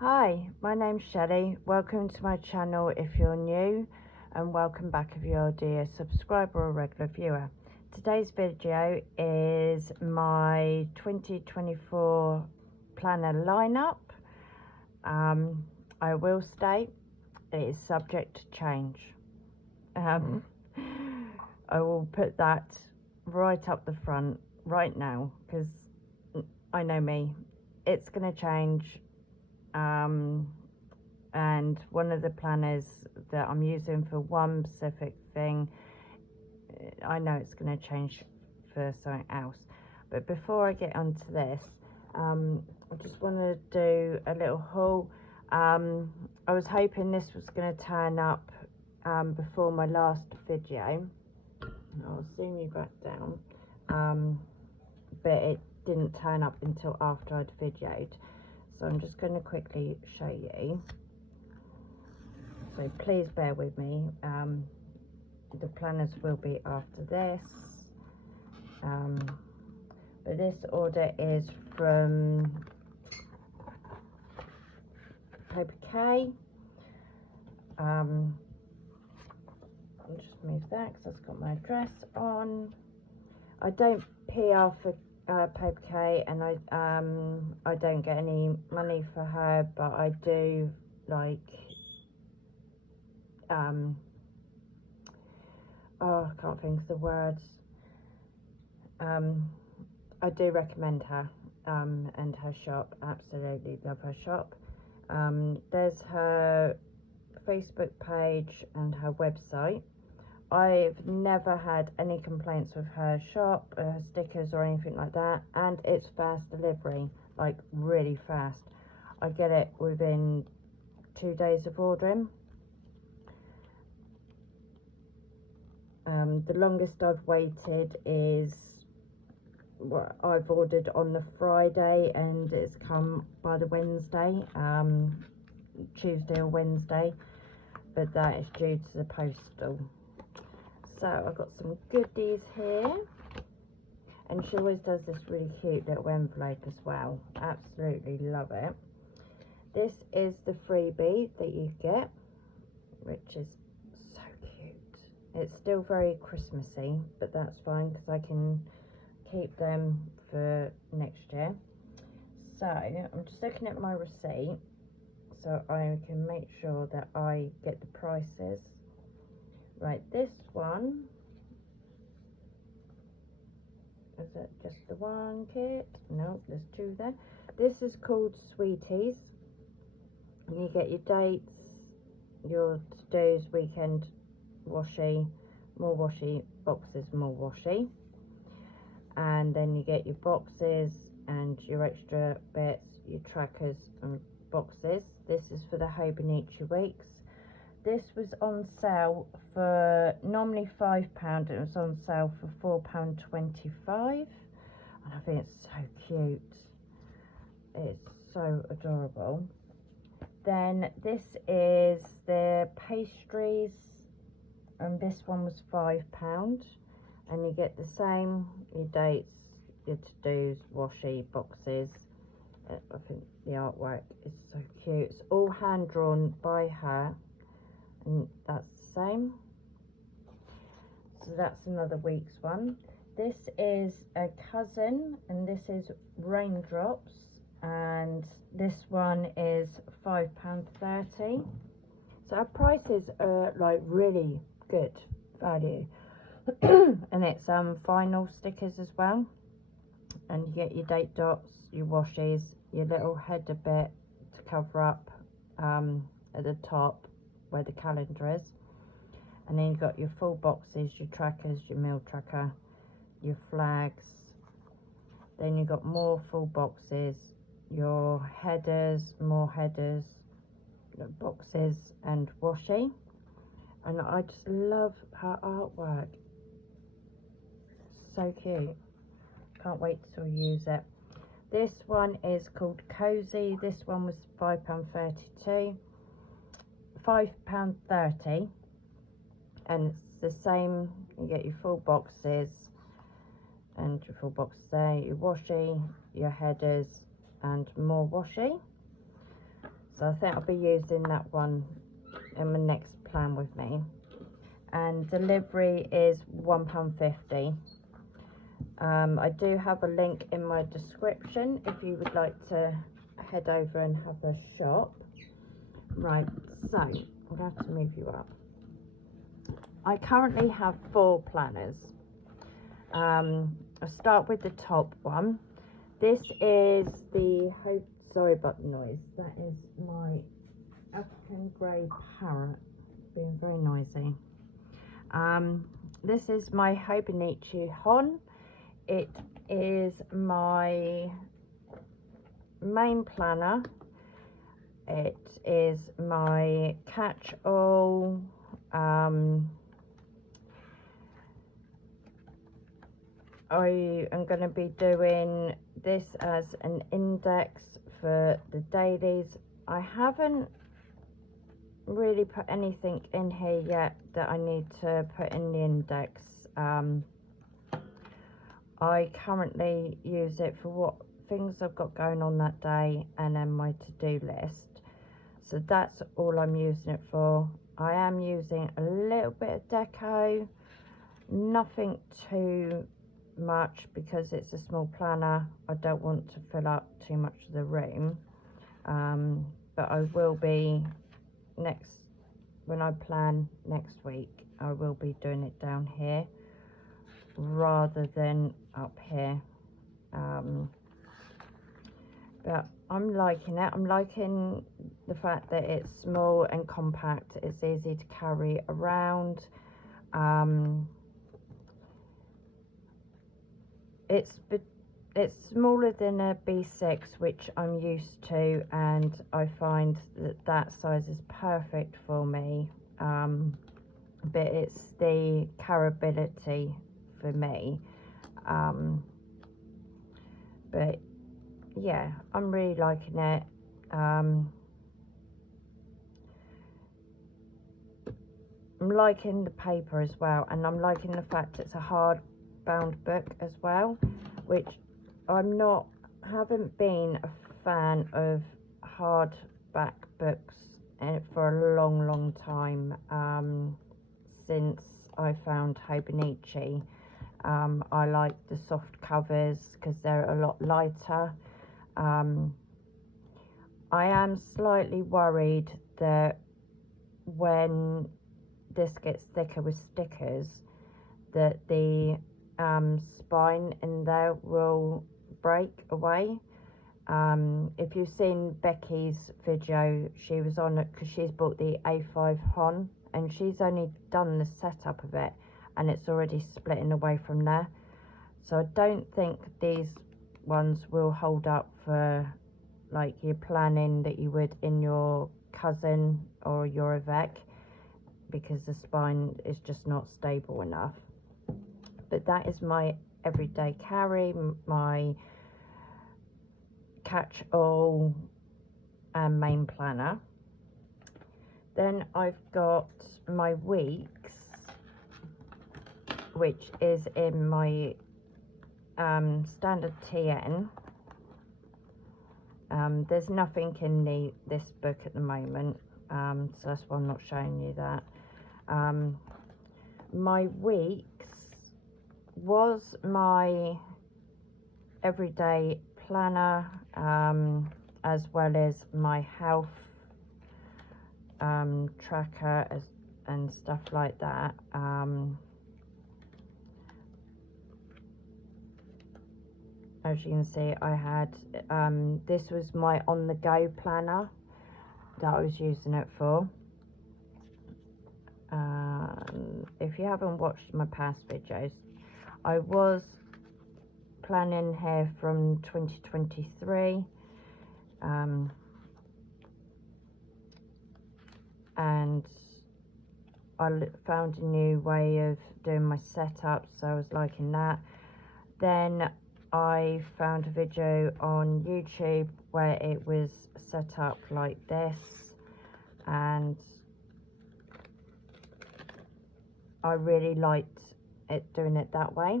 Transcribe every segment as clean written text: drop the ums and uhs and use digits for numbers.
Hi, my name's Shelley. Welcome to my channel if you're new, and welcome back if you're a dear subscriber or regular viewer. Today's video is my 2024 planner lineup. I will state it is subject to change. I will put that right up the front right now, because I know me, it's going to change. And one of the planners that I'm using for one specific thing, I know it's going to change for something else. But before I get onto this, I just want to do a little haul. I was hoping this was going to turn up before my last video. I'll zoom you back down, but it didn't turn up until after I'd videoed. So I'm just going to quickly show you. So please bear with me. The planners will be after this. But this order is from Paper K. I'll just move that because that's got my address on. I don't PR for Paper K, and I don't get any money for her, but I do like I can't think of the words. I do recommend her and her shop. Absolutely love her shop. There's her Facebook page and her website. I've never had any complaints with her shop, her stickers or anything like that, and it's fast delivery, like really fast. I get it within 2 days of ordering. The longest I've waited is what I've ordered on the Friday, and it's come by the Wednesday, Tuesday or Wednesday, but that is due to the postal. So I've got some goodies here, and she always does this really cute little envelope as well. Absolutely love it. This is the freebie that you get, which is so cute. It's still very Christmassy, but that's fine because I can keep them for next year. So I'm just looking at my receipt so I can make sure that I get the prices right. This one, is it just the one kit? No, there's two there. This is called Sweeties, and you get your dates, your to-dos, weekend washi, more washi, boxes, more washi, and then you get your boxes and your extra bits, your trackers and boxes. This is for the Hobonichi weeks. This was on sale for normally £5, it was on sale for £4.25, and I think it's so cute. It's so adorable. Then this is the pastries, and this one was £5, and you get the same, your dates, your to-dos, washi, boxes. I think the artwork is so cute. It's all hand drawn by her, and that's the same. So that's another week's one. This is a cousin, and this is Raindrops, and this one is £5.30. So our prices are like really good value. And it's vinyl stickers as well, and you get your date dots, your washes, your little header bit to cover up at the top where the calendar is, and then you've got your full boxes, your trackers, your meal tracker, your flags, then you've got more full boxes, your headers, more headers, boxes and washi. And I just love her artwork, so cute. Can't wait to use it. This one is called Cozy. This one was £5.30, and it's the same. You get your full boxes, and your full box there, your washi, your headers and more washi. So I think I'll be using that one in my next plan with me. And delivery is £1.50. I do have a link in my description if you would like to head over and have a shop. Right, so I'm going to have to move you up. I currently have 4 planners. I'll start with the top one. This is the, sorry about the noise, that is my African grey parrot being very noisy. This is my Hobonichi Hon. It is my main planner. It is my catch-all. I am going to be doing this as an index for the dailies. I haven't really put anything in here yet that I need to put in the index. I currently use it for what things I've got going on that day and then my to-do list. So that's all I'm using it for. I am using a little bit of deco, nothing too much because it's a small planner. I don't want to fill up too much of the room, but I will be when I plan next week, I will be doing it down here rather than up here. But I'm liking it. I'm liking the fact that it's small and compact. It's easy to carry around. It's smaller than a B6, which I'm used to, and I find that size is perfect for me. But it's the carryability for me. But yeah, I'm really liking it. I'm liking the paper as well, and I'm liking the fact it's a hard bound book as well, which haven't been a fan of hardback books for a long time, since I found Hobonichi. I like the soft covers because they're a lot lighter. I am slightly worried that when this gets thicker with stickers, that the spine in there will break away. If you've seen Becky's video, she was on it because she's bought the A5 Hon, and she's only done the setup of it and it's already splitting away from there. So I don't think these ones will hold up for like your planning that you would in your cousin or your Avec, because the spine is just not stable enough. But that is my everyday carry, my catch-all and main planner. Then I've got my weeks, which is in my standard TN. There's nothing in this book at the moment, so that's why I'm not showing you that. My weeks was my everyday planner, as well as my health tracker and stuff like that. As you can see, I had this was my on the go planner that I was using it for. If you haven't watched my past videos, I was planning here from 2023, and I found a new way of doing my setup, so I was liking that. Then I found a video on YouTube where it was set up like this, and I really liked it doing it that way.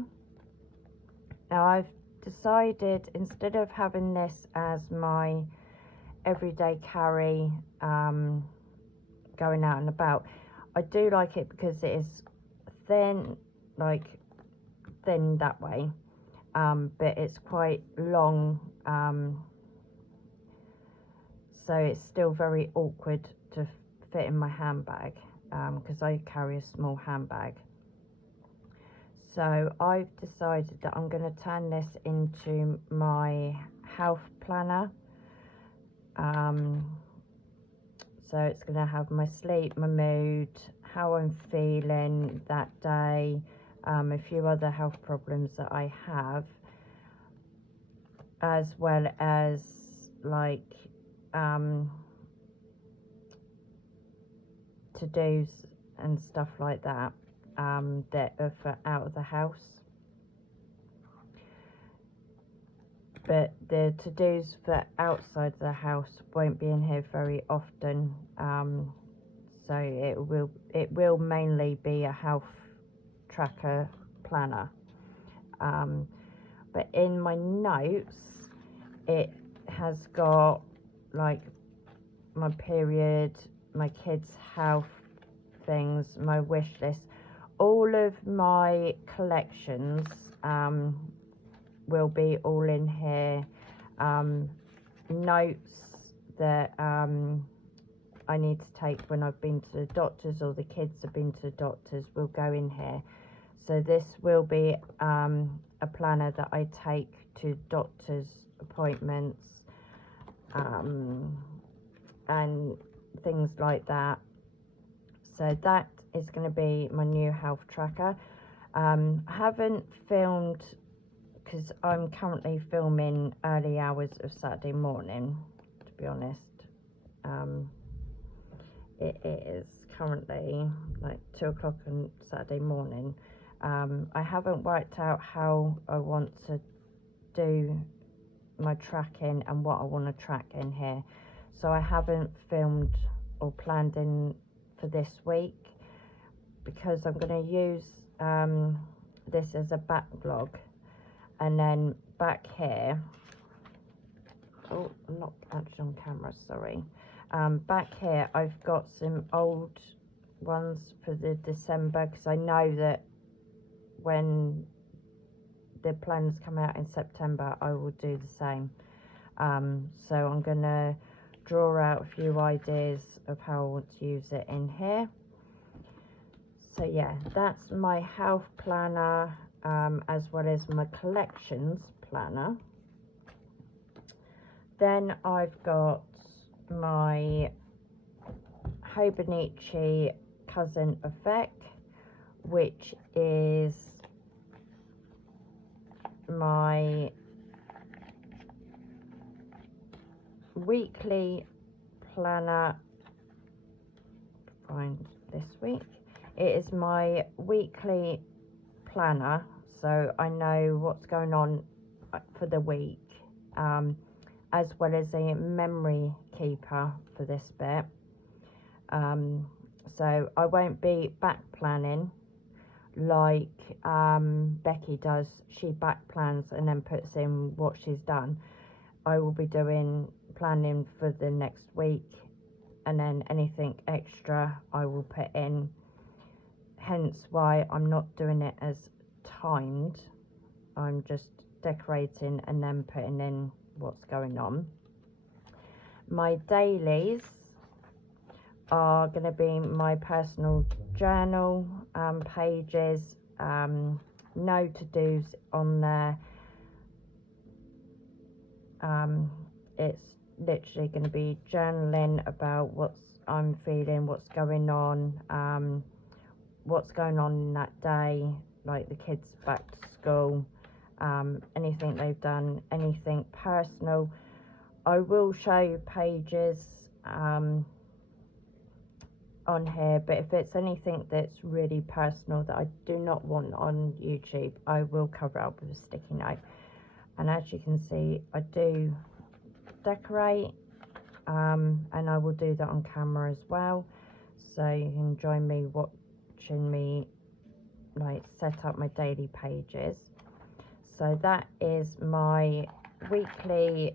Now I've decided, instead of having this as my everyday carry, going out and about. I do like it because it is thin, like thin that way, but it's quite long, so it's still very awkward to fit in my handbag, because I carry a small handbag. So I've decided that I'm going to turn this into my health planner. So it's going to have my sleep, my mood, how I'm feeling that day, a few other health problems that I have, as well as like to-dos and stuff like that, that are for out of the house. But the to-dos for outside the house won't be in here very often, so it will mainly be a health tracker planner. But in my notes it has got like my period, my kids' health things, my wish list, all of my collections will be all in here. Notes that I need to take when I've been to the doctors or the kids have been to the doctors will go in here. So this will be a planner that I take to doctors' appointments, and things like that. So that is going to be my new health tracker. I haven't filmed because I'm currently filming early hours of Saturday morning, to be honest. It is currently like 2 o'clock on Saturday morning. I haven't worked out how I want to do my tracking and what I want to track in here, so I haven't filmed or planned in for this week, because I'm going to use this as a backlog. And then back here, oh, I'm not actually on camera, sorry. Back here I've got some old ones for the December, because I know that when the plans come out in September I will do the same. So I'm gonna draw out a few ideas of how I want to use it in here. So yeah, that's my health planner, as well as my collections planner. Then I've got my Hobonichi Cousin Effect, which is my weekly planner. Find this week. It is my weekly planner, so I know what's going on for the week, as well as a memory keeper for this bit. So I won't be back planning like Becky does. She back plans and then puts in what she's done. I will be doing planning for the next week, and then anything extra I will put in, hence why I'm not doing it as timed. I'm just decorating and then putting in what's going on. My dailies are going to be my personal journal pages, no to-dos on there. It's literally going to be journaling about what I'm feeling, what's going on in that day, like the kids back to school, anything they've done, anything personal. I will show you pages on here, but if it's anything that's really personal that I do not want on YouTube, I will cover it up with a sticky note. And as you can see, I do decorate, and I will do that on camera as well, so you can join me watching me like set up my daily pages. So that is my weekly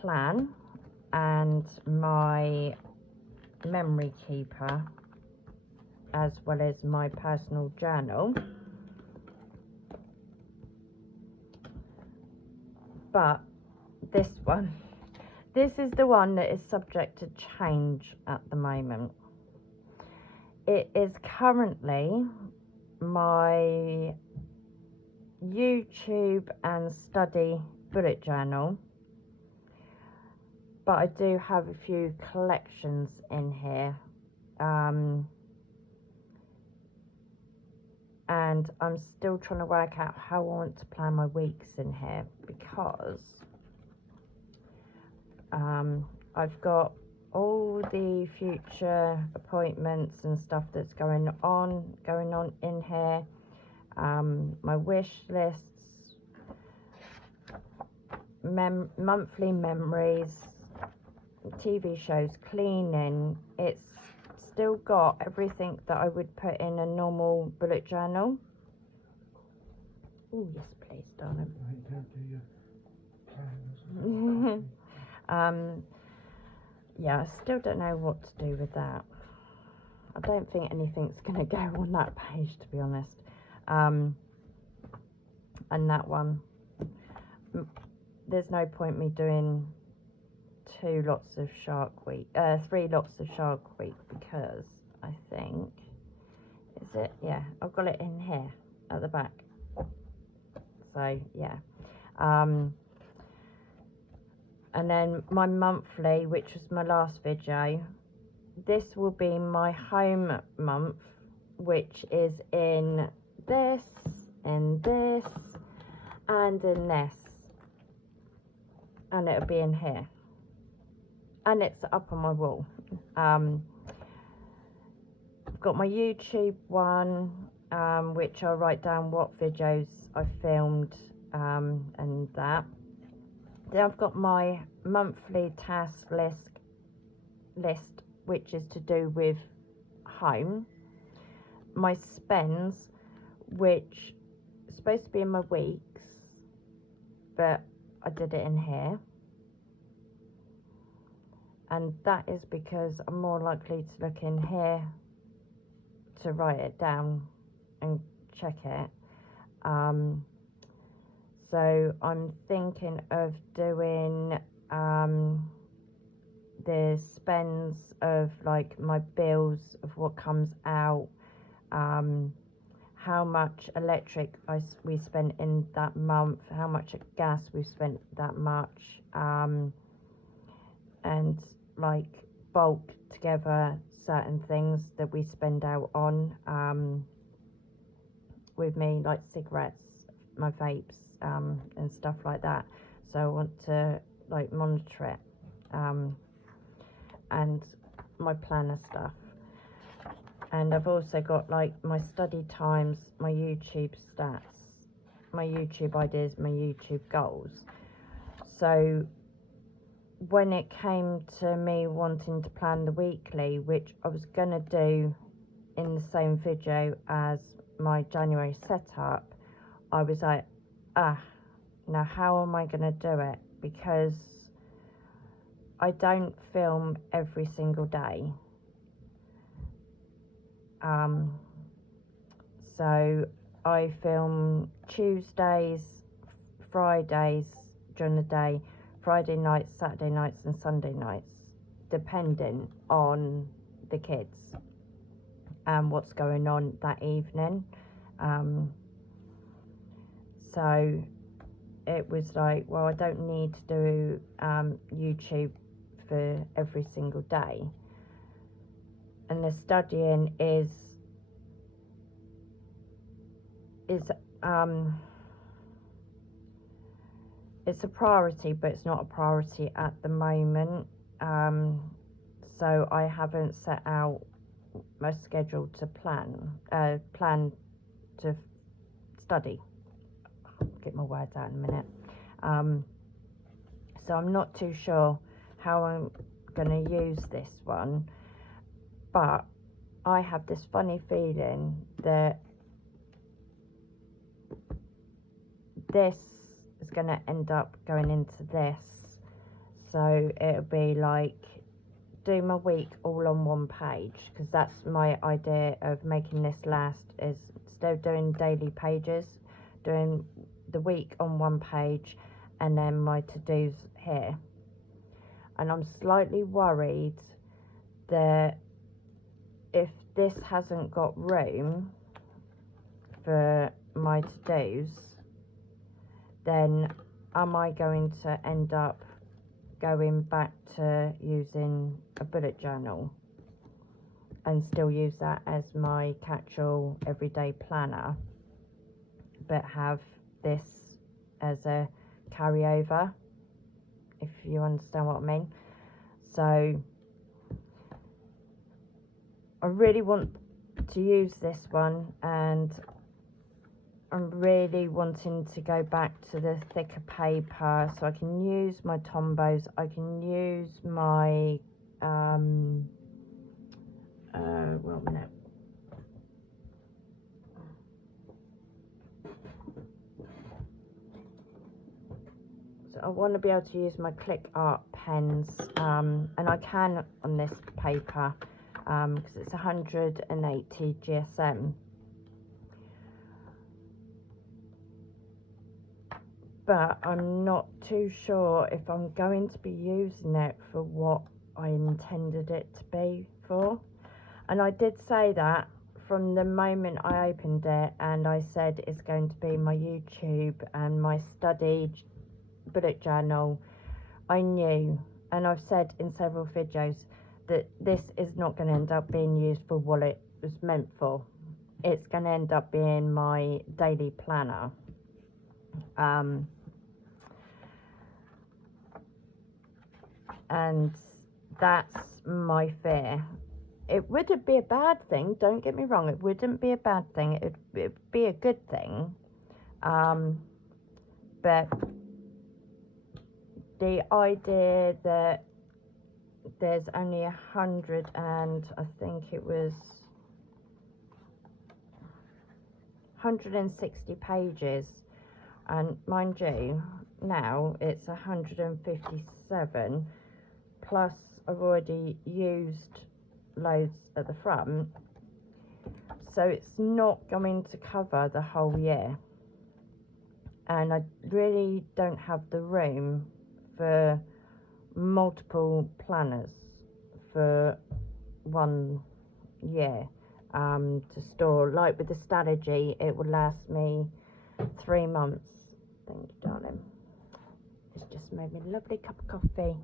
plan and my memory keeper, as well as my personal journal. But this one, this is the one that is subject to change at the moment. It is currently my YouTube and study bullet journal, but I do have a few collections in here, and I'm still trying to work out how I want to plan my weeks in here, because I've got all the future appointments and stuff that's going on in here, my wish lists, monthly memories, TV shows, cleaning. It's still got everything that I would put in a normal bullet journal. Oh yes, please, darling. Yeah, I still don't know what to do with that. I don't think anything's going to go on that page, to be honest. And that one, there's no point me doing 3 lots of Shark Week, because I think, is it? Yeah, I've got it in here at the back. So yeah. And then my monthly, which was my last video, this will be my home month, which is in this, in this, and in this, and it'll be in here, and it's up on my wall. I've got my YouTube one, which I'll write down what videos I filmed, and that. Then I've got my monthly task list, which is to do with home. My spends, which is supposed to be in my weeks, but I did it in here. And that is because I'm more likely to look in here to write it down and check it. So I'm thinking of doing the spends of like my bills of what comes out, how much electric we spent in that month, how much gas we spent that much, and like bulk together certain things that we spend out on, with me, like cigarettes, my vapes, and stuff like that. So I want to like monitor it, and my planner stuff. And I've also got like my study times, my YouTube stats, my YouTube ideas, my YouTube goals. So when it came to me wanting to plan the weekly, which I was going to do in the same video as my January setup, I was like, now how am I going to do it? Because I don't film every single day. So I film Tuesdays, Fridays during the day, Friday nights, Saturday nights and Sunday nights, depending on the kids and what's going on that evening. So it was like, well, I don't need to do YouTube for every single day. And the studying is it's a priority, but it's not a priority at the moment. So I haven't set out my schedule to plan to study. I'll get my words out in a minute. So I'm not too sure how I'm going to use this one, but I have this funny feeling that this is going to end up going into this. So it'll be like do my week all on one page, because that's my idea of making this last, is instead of doing daily pages, doing the week on one page and then my to-dos here. And I'm slightly worried that if this hasn't got room for my to-dos, then am I going to end up going back to using a bullet journal and still use that as my catch-all everyday planner, but have this as a carryover, if you understand what I mean? So I really want to use this one, and I'm really wanting to go back to the thicker paper so I can use my Tombos, I can use my well, no. So I want to be able to use my click art pens, and I can on this paper because it's 180 GSM. But I'm not too sure if I'm going to be using it for what I intended it to be for. And I did say that from the moment I opened it, and I said it's going to be my YouTube and my study bullet journal. I knew, and I've said in several videos, that this is not going to end up being used for what it was meant for. It's going to end up being my daily planner. And that's my fear. It wouldn't be a bad thing, don't get me wrong, it wouldn't be a bad thing, it'd be a good thing, but the idea that there's only 100 and I think it was 160 pages, and mind you, now it's 157, plus I've already used loads at the front, so it's not going to cover the whole year, and I really don't have the room for multiple planners for 1 year to store. Like with the strategy, it would last me 3 months. Thank you, darling. It's just made me a lovely cup of coffee.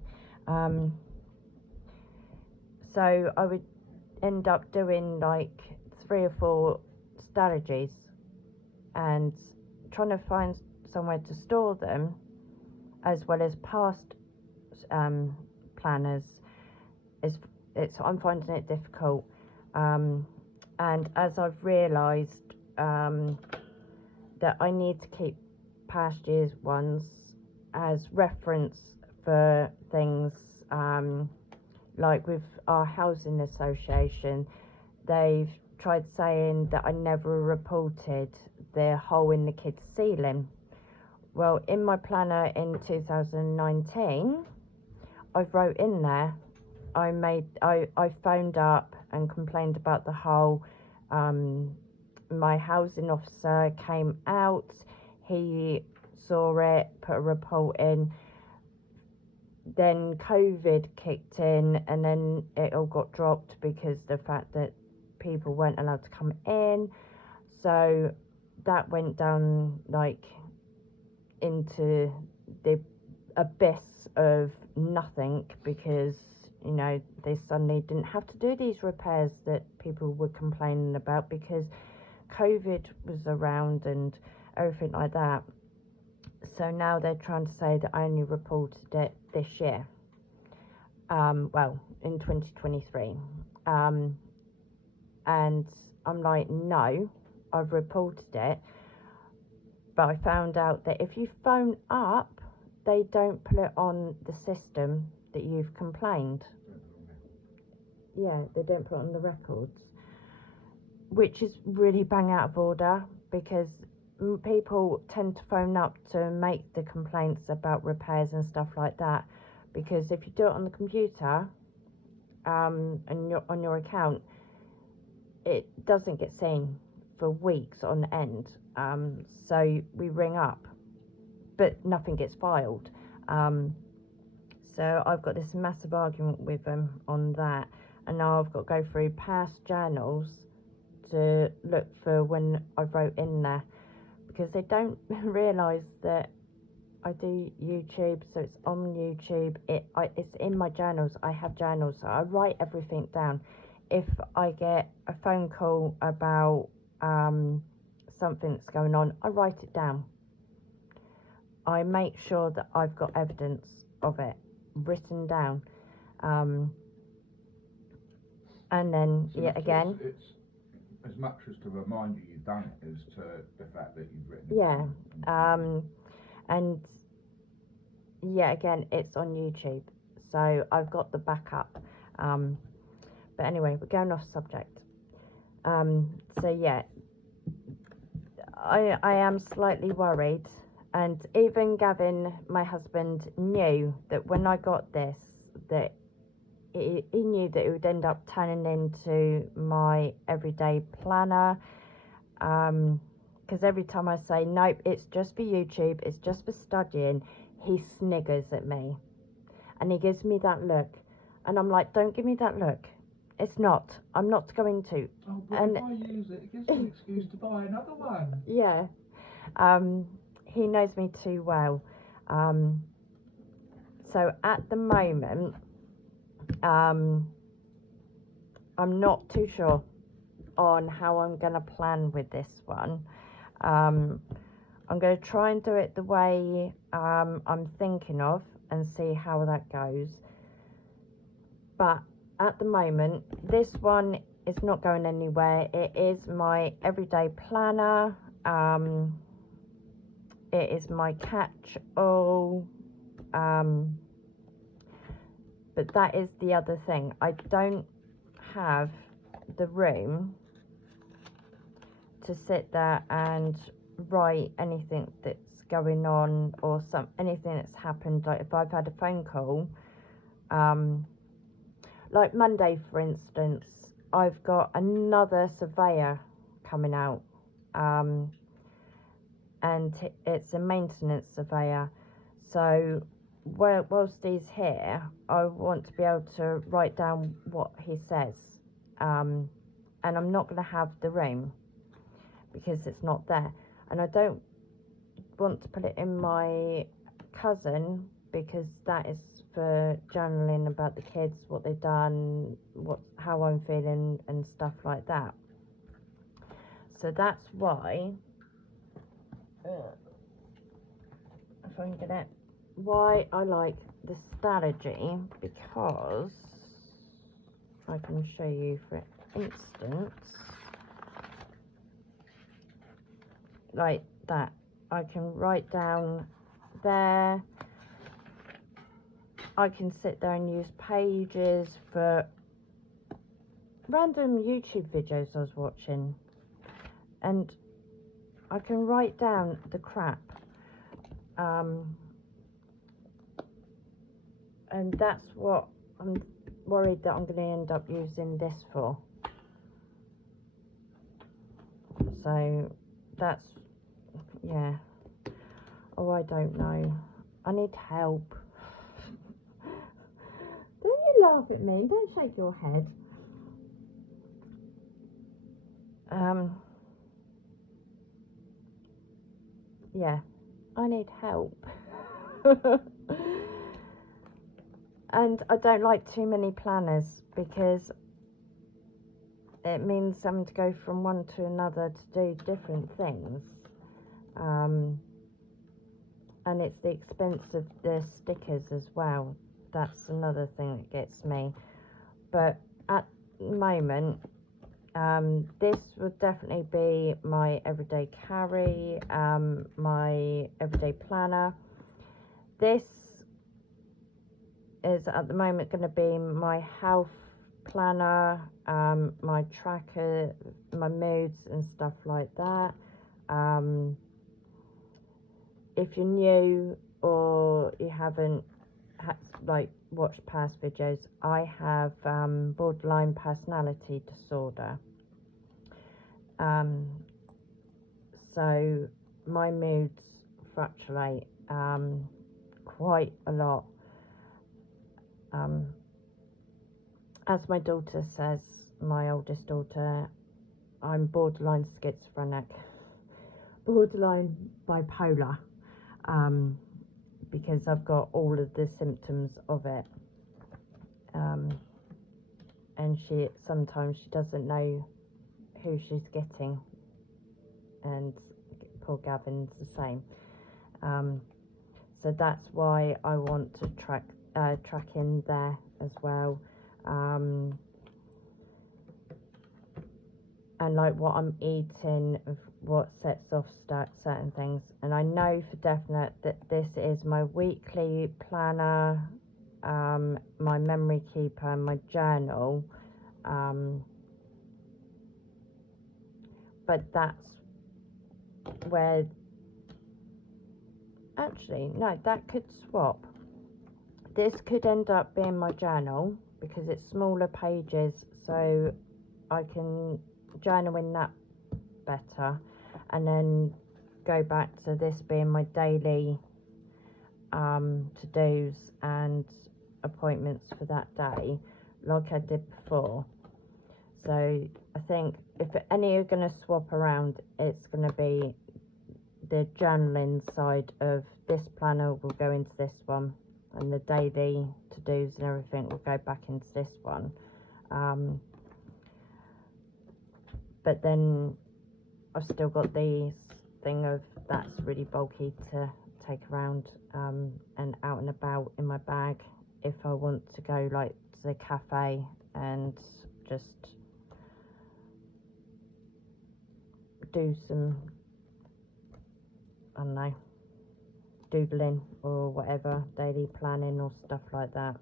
So I would end up doing like 3 or 4 strategies and trying to find somewhere to store them, as well as past planners. I'm finding it difficult, and as I've realised that I need to keep past year's ones as reference for things, like with our housing association, they've tried saying that I never reported the hole in the kids' ceiling. Well, in my planner in 2019, I wrote in there, I phoned up and complained about the hole. My housing officer came out, he saw it, put a report in. Then COVID kicked in, and then it all got dropped because the fact that people weren't allowed to come in. So that went down like into the abyss of nothing, because you know, they suddenly didn't have to do these repairs that people were complaining about because COVID was around and everything like that. So now they're trying to say that I only reported it this year, well, in 2023, and I'm like, no, I've reported it. But I found out that if you phone up, they don't put it on the system that you've complained. Yeah, they don't put it on the records, which is really bang out of order, because people tend to phone up to make the complaints about repairs and stuff like that, because if you do it on the computer and you're on your account, it doesn't get seen for weeks on end. So we ring up, but nothing gets filed. So I've got this massive argument with them on that, and now I've got to go through past journals to look for when I wrote in there, because they don't realise that I do YouTube, so it's on YouTube. It's in my journals. I have journals, so I write everything down. If I get a phone call about something that's going on, I write it down. I make sure that I've got evidence of it written down, and then so again, it's as much as to remind you you've done it as to the fact that you've written it yeah, down. and yeah, again, it's on YouTube, so I've got the backup. But anyway, we're going off subject. So yeah, I am slightly worried, and even Gavin, my husband, knew that when I got this, that he knew that it would end up turning into my everyday planner, because every time I say nope, it's just for YouTube, it's just for studying, he sniggers at me and he gives me that look, and I'm like, don't give me that look, it's not, I'm not going to. Oh, but and if I use it, it gives me an excuse to buy another one. Yeah, he knows me too well. So at the moment, I'm not too sure on how I'm going to plan with this one. I'm going to try and do it the way I'm thinking of and see how that goes. But at the moment, this one is not going anywhere. It is my everyday planner. It is my catch-all. But that is the other thing. I don't have the room to sit there and write anything that's going on, or anything that's happened. Like if I've had a phone call, like Monday for instance, I've got another surveyor coming out, and it's a maintenance surveyor. So whilst he's here, I want to be able to write down what he says, and I'm not going to have the room because it's not there, and I don't want to put it in my cousin, because that is for journaling about the kids, what they've done, how I'm feeling and stuff like that. So that's why, if I can get it, why I like the strategy, because I can show you, for instance, like that. I can write down there. I can sit there and use pages for random YouTube videos I was watching, and I can write down the crap, and that's what I'm worried that I'm going to end up using this for. So that's, yeah. Oh, I don't know. I need help. Don't you laugh at me. Don't shake your head. Yeah, I need help. And I don't like too many planners, because it means having to go from one to another to do different things. And it's the expense of the stickers as well. That's another thing that gets me. But at the moment, this would definitely be my everyday carry, my everyday planner. This is at the moment going to be my health planner, my tracker, my moods and stuff like that. If you're new or you haven't like watched past videos, I have borderline personality disorder. So my moods fluctuate quite a lot. As my daughter says, my oldest daughter, I'm borderline schizophrenic, borderline bipolar, because I've got all of the symptoms of it. And sometimes she doesn't know who she's getting, and poor Gavin's the same. So that's why I want to track in there as well, and like what I'm eating, of what sets off certain things. And I know for definite that this is my weekly planner, my memory keeper, my journal, but that's where, actually no, that could swap. This could end up being my journal because it's smaller pages, so I can journal in that better, and then go back to this being my daily to-dos and appointments for that day, like I did before. So I think if any are going to swap around, it's going to be the journaling side of this planner will go into this one, and the daily to-dos and everything will go back into this one. But then I've still got the thing of that's really bulky to take around and out and about in my bag if I want to go like to the cafe and just do some, I don't know, doodling or whatever, daily planning or stuff like that.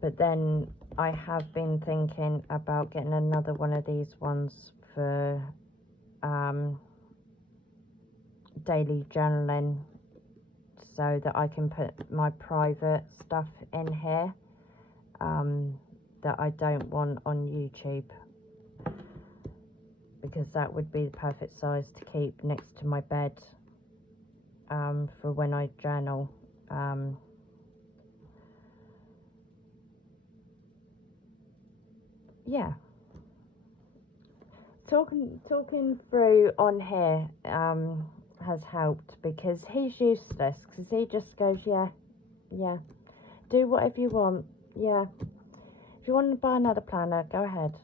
But then I have been thinking about getting another one of these ones for daily journaling, so that I can put my private stuff in here that I don't want on YouTube, because that would be the perfect size to keep next to my bed for when I journal. Yeah, talking through on here has helped, because he's useless, because he just goes, yeah, do whatever you want, yeah, if you want to buy another planner, go ahead.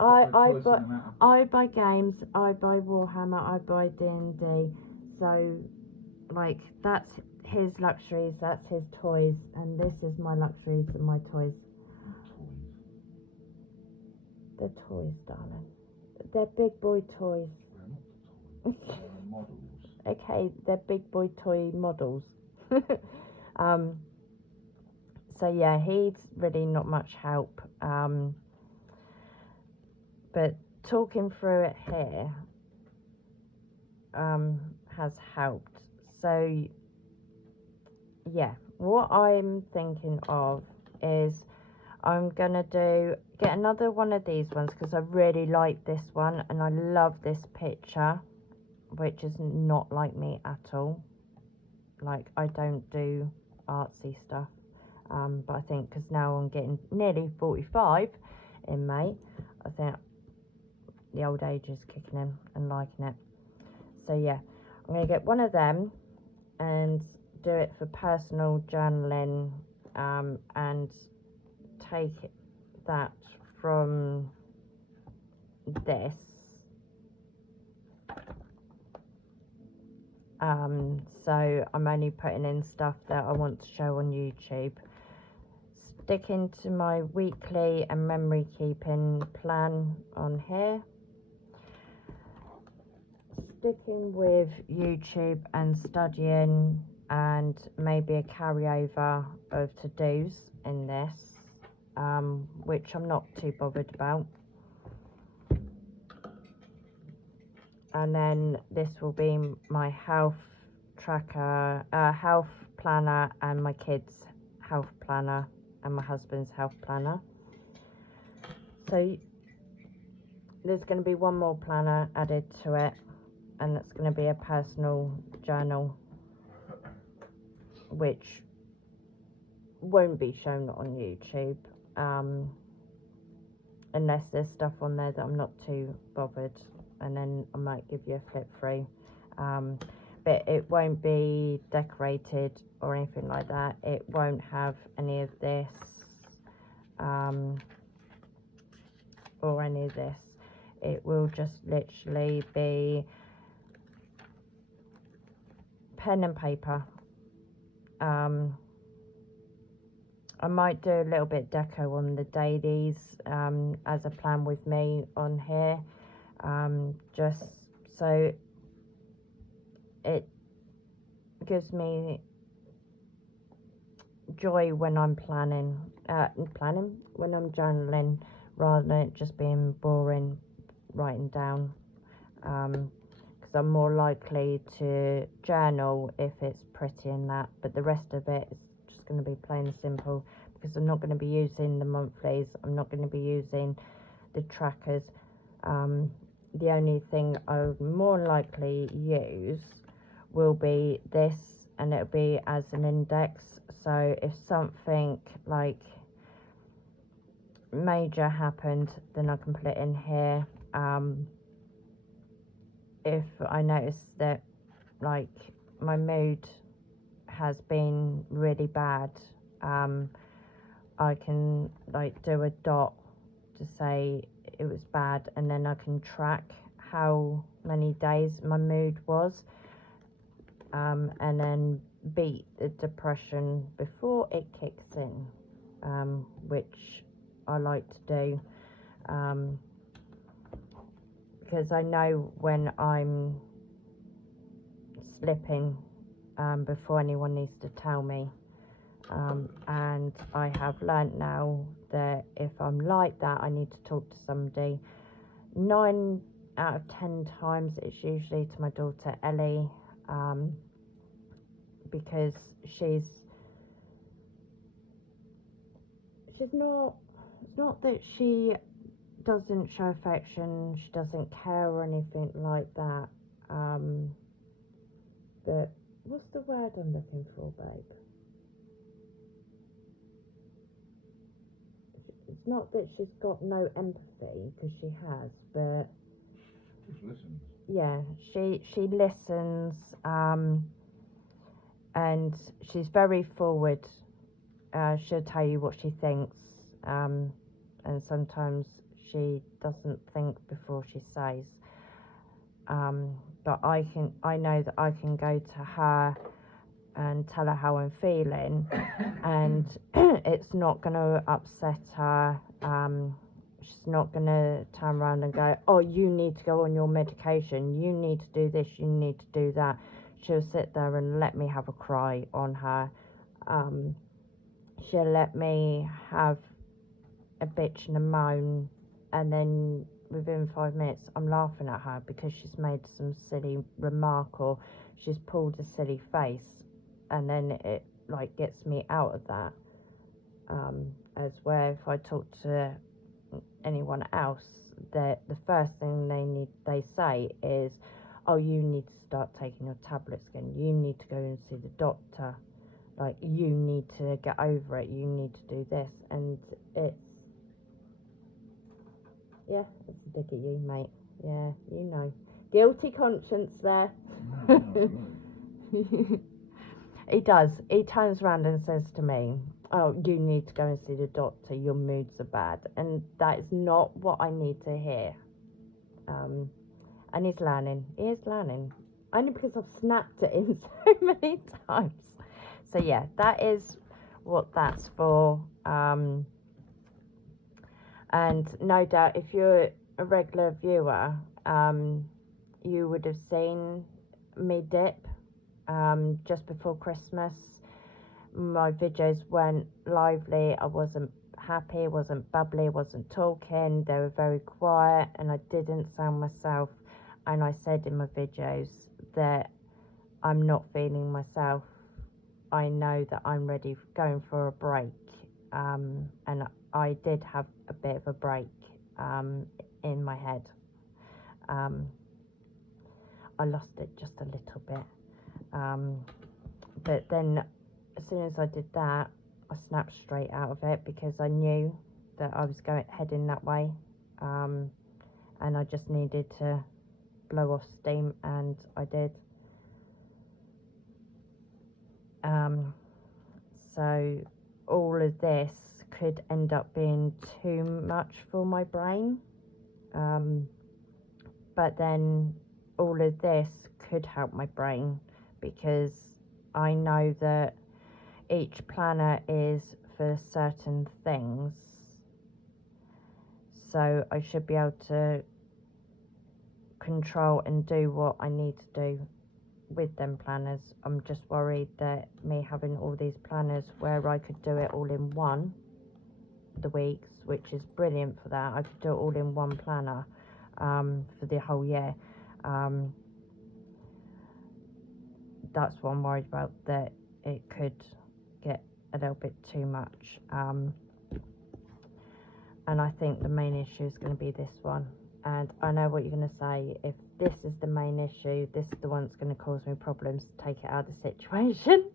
I buy games, I buy Warhammer, I buy D&D, so like that's his luxuries, that's his toys, and this is my luxuries and my toys. They're toys, darling. They're big boy toys. They're models. Okay, they're big boy toy models. So yeah, he's really not much help. But talking through it here has helped. So yeah, what I'm thinking of is I'm gonna get another one of these ones, because I really like this one and I love this picture, which is not like me at all. Like, I don't do artsy stuff, but I think because now I'm getting nearly 45 in May, I think the old age is kicking in and liking it. So yeah, I'm gonna get one of them and do it for personal journaling, and take that from this. So I'm only putting in stuff that I want to show on YouTube. Sticking to my weekly and memory keeping plan on here. Sticking with YouTube and studying, and maybe a carryover of to-dos in this, which I'm not too bothered about. And then this will be my health tracker, health planner, and my kids' health planner, and my husband's health planner. So there's going to be one more planner added to it, and it's going to be a personal journal, which won't be shown on YouTube, unless there's stuff on there that I'm not too bothered, and then I might give you a flip through. But it won't be decorated or anything like that. It won't have any of this, or any of this. It will just literally be pen and paper. I might do a little bit deco on the dailies, as a plan with me on here, just so it gives me joy when I'm planning, when I'm journaling, rather than it just being boring writing down, because I'm more likely to journal if it's pretty and that, but the rest of it is just going to be plain and simple, because I'm not going to be using the monthlies, I'm not going to be using the trackers. The only thing I would more likely use will be this, and it'll be as an index, so if something like major happened, then I can put it in here. If I notice that like my mood has been really bad, I can like do a dot to say it was bad, and then I can track how many days my mood was, and then beat the depression before it kicks in, which I like to do, because I know when I'm slipping, before anyone needs to tell me, and I have learnt now that if I'm like that, I need to talk to somebody. 9 out of 10 times it's usually to my daughter Ellie, because she's not, it's not that she doesn't show affection, she doesn't care or anything like that, but what's the word I'm looking for, babe? It's not that she's got no empathy, because she has, but Just listens. yeah, she listens, and she's very forward. She'll tell you what she thinks, and sometimes she doesn't think before she says, but I know that I can go to her and tell her how I'm feeling, and it's not going to upset her. She's not going to turn around and go, oh, you need to go on your medication, you need to do this, you need to do that. She'll sit there and let me have a cry on her. She'll let me have a bitch and a moan, and then within 5 minutes I'm laughing at her because she's made some silly remark or she's pulled a silly face, and then it like gets me out of that, as where if I talk to anyone else, that the first thing they say is, oh, you need to start taking your tablets again, you need to go and see the doctor, like you need to get over it, you need to do this, and it's a dig at you, mate. Yeah, you know, guilty conscience there. He does. He turns around and says to me, oh, you need to go and see the doctor, your moods are bad. And that is not what I need to hear. And he's learning. He is learning. Only because I've snapped at him so many times. So yeah, that is what that's for. And no doubt, if you're a regular viewer, you would have seen me dip, just before Christmas. My videos weren't lively, I wasn't happy, wasn't bubbly, wasn't talking, they were very quiet, and I didn't sound myself. And I said in my videos that I'm not feeling myself, I know that I'm ready going for a break. And I did have a bit of a break in my head. I lost it just a little bit. But then as soon as I did that, I snapped straight out of it because I knew that I was heading that way. And I just needed to blow off steam, and I did. So all of this could end up being too much for my brain, but then all of this could help my brain, because I know that each planner is for certain things, so I should be able to control and do what I need to do with them planners. I'm just worried that me having all these planners where I could do it all in one, the weeks, which is brilliant for that, I could do it all in one planner for the whole year. That's what I'm worried about, that it could get a little bit too much. And I think the main issue is going to be this one. And I know what you're going to say. If this is the main issue, this is the one that's going to cause me problems, take it out of the situation.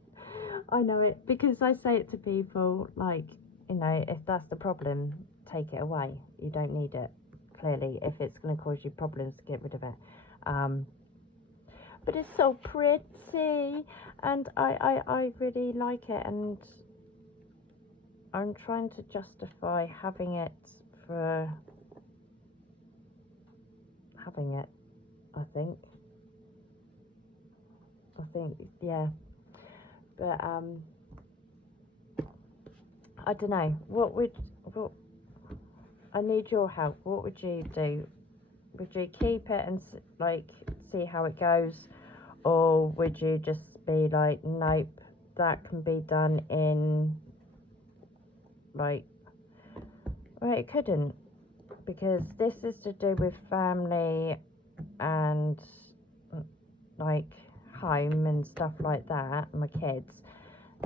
I know it, because I say it to people, like, you know, if that's the problem, take it away. You don't need it, clearly. If it's going to cause you problems, get rid of it. But it's so pretty, and I really like it, and I'm trying to justify having it for having it, I think, yeah. But I don't know, what I need your help. What would you do? Would you keep it and like see how it goes, or would you just be like, nope, that can be done in, like, well, it couldn't, because this is to do with family and like home and stuff like that, my kids.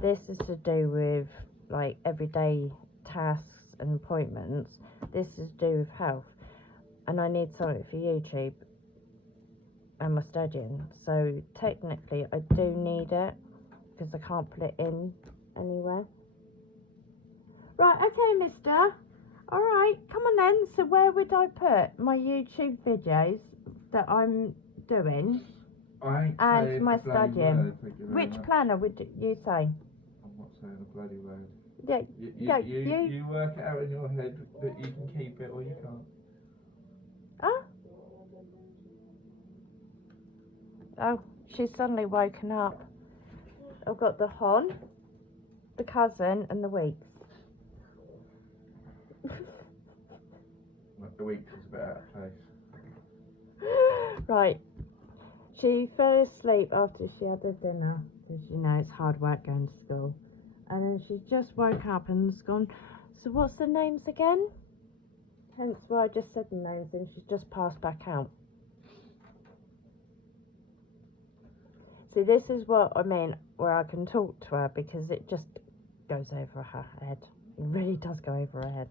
This is to do with like everyday tasks and appointments. This is to do with health, and I need something for YouTube and my studying. So technically I do need it, because I can't put it in anywhere. Right, okay, mister. Alright, come on then. So where would I put my YouTube videos that I'm doing and my studying? Which planner would you say? I'm not saying a bloody word. Yeah, you work it out in your head that you can keep it or you can't. Huh? Oh, she's suddenly woken up. I've got the Hon, the cousin, and the Weeks. The Weeks is a bit out of place. Right. She fell asleep after she had her dinner, because you know it's hard work going to school. And then she's just woke up and's gone, so what's the names again? Hence why I just said the names, and she's just passed back out. See, this is what I mean, where I can talk to her, because it just goes over her head. It really does go over her head.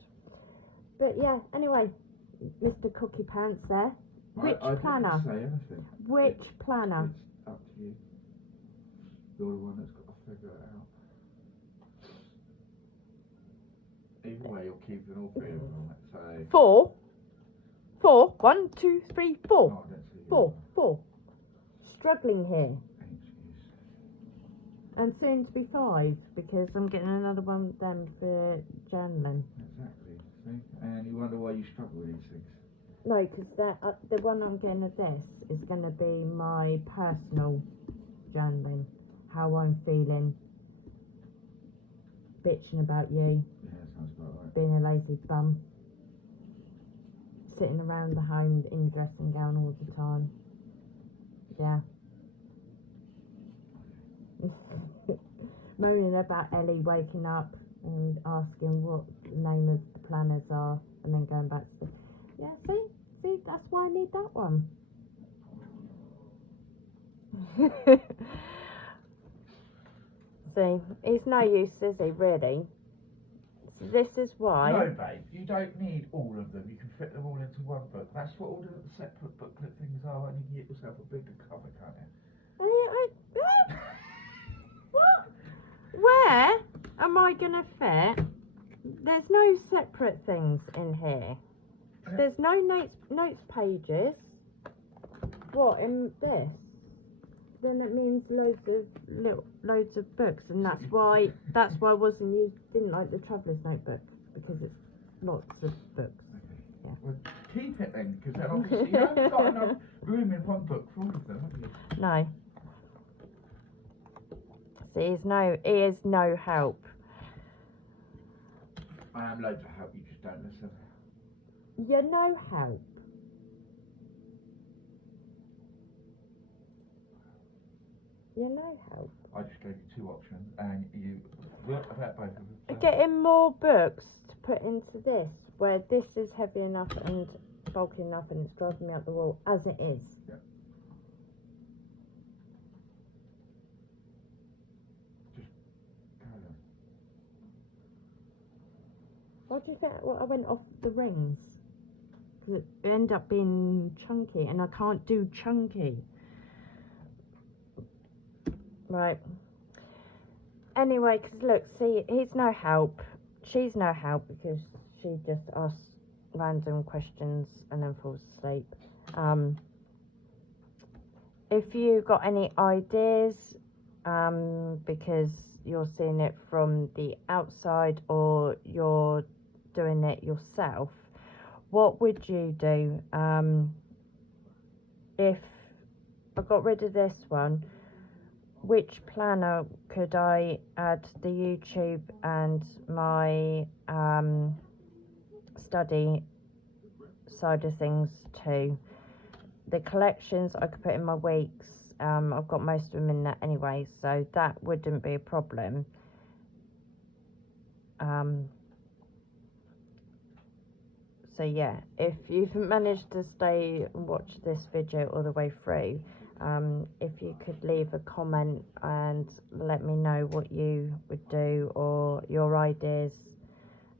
But yeah, anyway, Mr. Cookie Pants there. Which planner? I didn't say anything. Which planner? It's up to you. You're the one that's got to figure it out. Either way, you're keeping all three of them, let's say. Four. 1, 2, 3, 4. Oh, I don't see Four. Struggling here. Excuse. And soon to be 5, because I'm getting another one of them for journaling. Exactly. See? And you wonder why you struggle with these things. No, because the one I'm getting of this is going to be my personal journaling. How I'm feeling. Bitching about you. Yeah, sounds about right. Being a lazy bum. Sitting around the home in dressing gown all the time. Yeah. Moaning about Ellie waking up and asking what the name of the planners are, and then going back to the... Yeah, see, that's why I need that one. See, he's no use, is he, really? So this is why... No, babe, you don't need all of them. You can fit them all into one book. That's what all the separate booklet things are, and you can get yourself a bigger cover, can't you? What? Where am I going to fit? There's no separate things in here. There's no notes pages. What, in this? Then it means loads of books, and that's why didn't like the traveller's notebook, because it's lots of books. Yeah. Well, keep it then, because then obviously you haven't got enough room in one book for all of them, have you? No. See, he is no help. I am loads of help, you just don't listen. You're no help. You're no help. I just gave you 2 options, and you worked about both of them. So. Getting more books to put into this, where this is heavy enough and bulky enough, and it's driving me up the wall as it is. Yeah. Just carry on. What do you think? Well, I went off the rings because it ended up being chunky, and I can't do chunky. Right. Anyway, because look, see, he's no help. She's no help because she just asks random questions and then falls asleep. If you got any ideas, because you're seeing it from the outside or you're doing it yourself, what would you do? If I got rid of this one, which planner could I add the YouTube and my study side of things to? The collections I could put in my weeks. I've got most of them in there anyway, so that wouldn't be a problem. So yeah, if you've managed to stay and watch this video all the way through, if you could leave a comment and let me know what you would do or your ideas,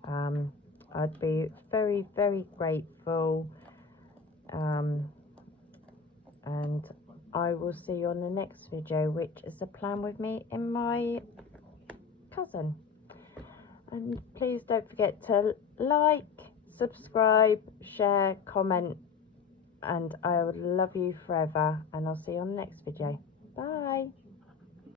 I'd be very, very grateful. And I will see you on the next video, which is a plan with me and my cousin. And please don't forget to like, subscribe, share, comment, and I would love you forever, and I'll see you on the next video. Bye.